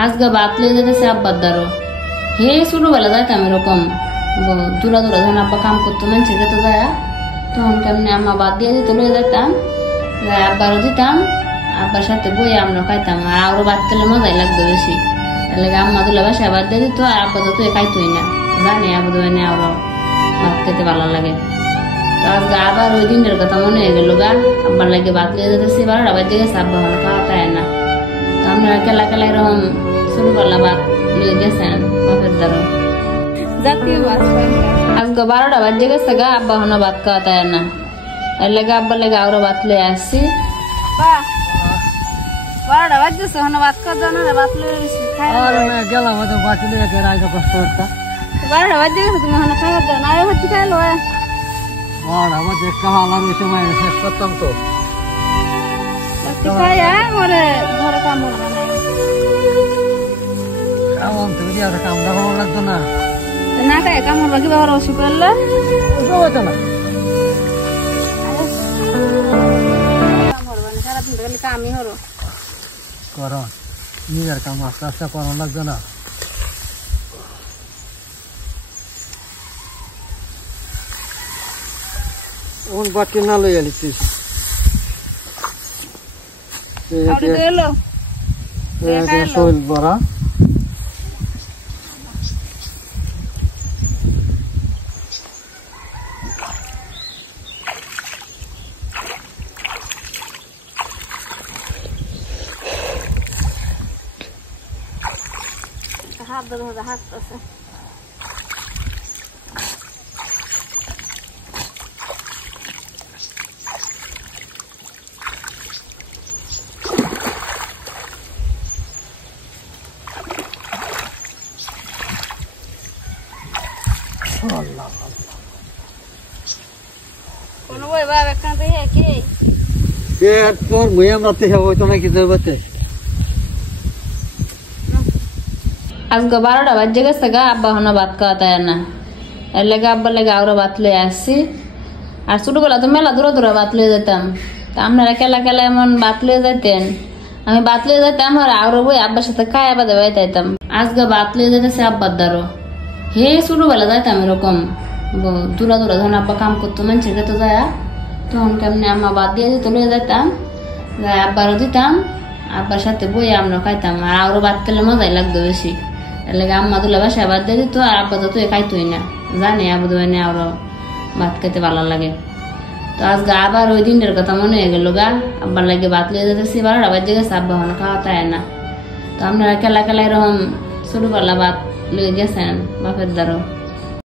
আজকে ভাত লয়ে যেতেছে আব্বার দ্বারো। হে ছোটবেলা যাইতাম এরকম দূরা দূরা, যখন আব্বা কাম করতো মানুষের যেতে যায়, তখন কেমনি আম্মা ভাত দিয়ে দিত, লয়ে যেতাম, আব্বারও দিতাম, আব্বার সাথে বই আমরা খাইতাম। আর আরো ভাত খেলে মজাই লাগতো বেশি। এর লাগে আম্মা দুলা বাসায় ভাত দিয়ে দিত, আর আব্বা তো খাইতোই না, জানি আব্বা তো আরো ভাত খেতে ভালো লাগে। তো আজকে আবার ওই দিনের কথা মনে হয়ে গেল গা, আব্বার লাগে ভাত লিয়ে যেতেছি, 12টা বাজে গেছে, আব্বা হলো খাওয়া তাই না। তো আমরা কেলা কেলা এরকম ছোটবেলা ভাত লিয়ে গেছেন বাপের দ্বারা। আজকে 12টা বাজে গেছে গা, আব্বা হলো ভাত খাওয়া তাই না। এর লাগে আব্বার লাগে আরো ভাত লিয়ে আসছি। 12টা বাজছে, ভাত খাওয়া দাও না, ভাত লিয়ে গেলাম বাকি কষ্ট করতাম। 12টা বাজে গেছে, তুমি এখন খাওয়া দাও না, আরে ভাত খাইলো। আমাদের কালার ওই সময় শেষ করতাম তো ঘরে কাম করবে না, কেমন তুমি কাম দেখানো লাগতো না, না খাই কাম করবা কি বাবার অসুখ করলে হতো না। কাম করবে না, সারাদিন খালি কামই হলো। করো নিজের কাম আস্তে আস্তে করানো লাগতো না। বাকি না লই আলিছি শৈল বড়া হাত ধরে হাত আছে। কোনো বই বাবা একখান থেকে কি তোর বই আমরা হইতো না কিছু বলতে। আজকে 12টা বাজে গেছে গা, আব্বা হলো ভাত খাওয়া তাই না। এর লাগে আব্বার লাগে আরো ভাত লয়ে আসছি। আর ছোটবেলা তো মেলা দূরে দূরে ভাত লয়ে যেতাম, তা আপনারা কেলা কেলা এমন ভাত লয়ে যেতেন, আমি ভাত লয়ে যেতাম আর আরো বই আব্বার সাথে খায়া বাদে যাইতাম। আজকে ভাত লয়ে যেতেছে আব্বার দ্বারো। হে ছোটবেলা যাইতাম এরকম দূরা দূরা, যখন আব্বা কাম করতো মানুষের যেতে যায়, তখন কেমনি আম্মা ভাত দিয়ে দিত, লয়ে যেতাম, আব্বারও দিতাম, আব্বার সাথে বই আমরা খাইতাম। আর আরো ভাত খেলে মজাই লাগতো বেশি। এর লাগে আম্মা দুলা বাসায় ভাত দিয়ে দিত, আর আব্বা তো খাইতোই না, জানি আব্বা তো আরো ভাত খেতে ভালো লাগে। তো আজকে আবার ওই দিনের কথা মনে হয়ে গেল গা, আব্বার লাগে ভাত লিয়ে যেতেছি, 12টা বাজে গেছে, আব্বা হলো খাওয়া তাই না। তো আপনারা কেলা কেলা এরকম ছোটবেলা ভাত লিয়ে গেছেন বাপের দ্বারা।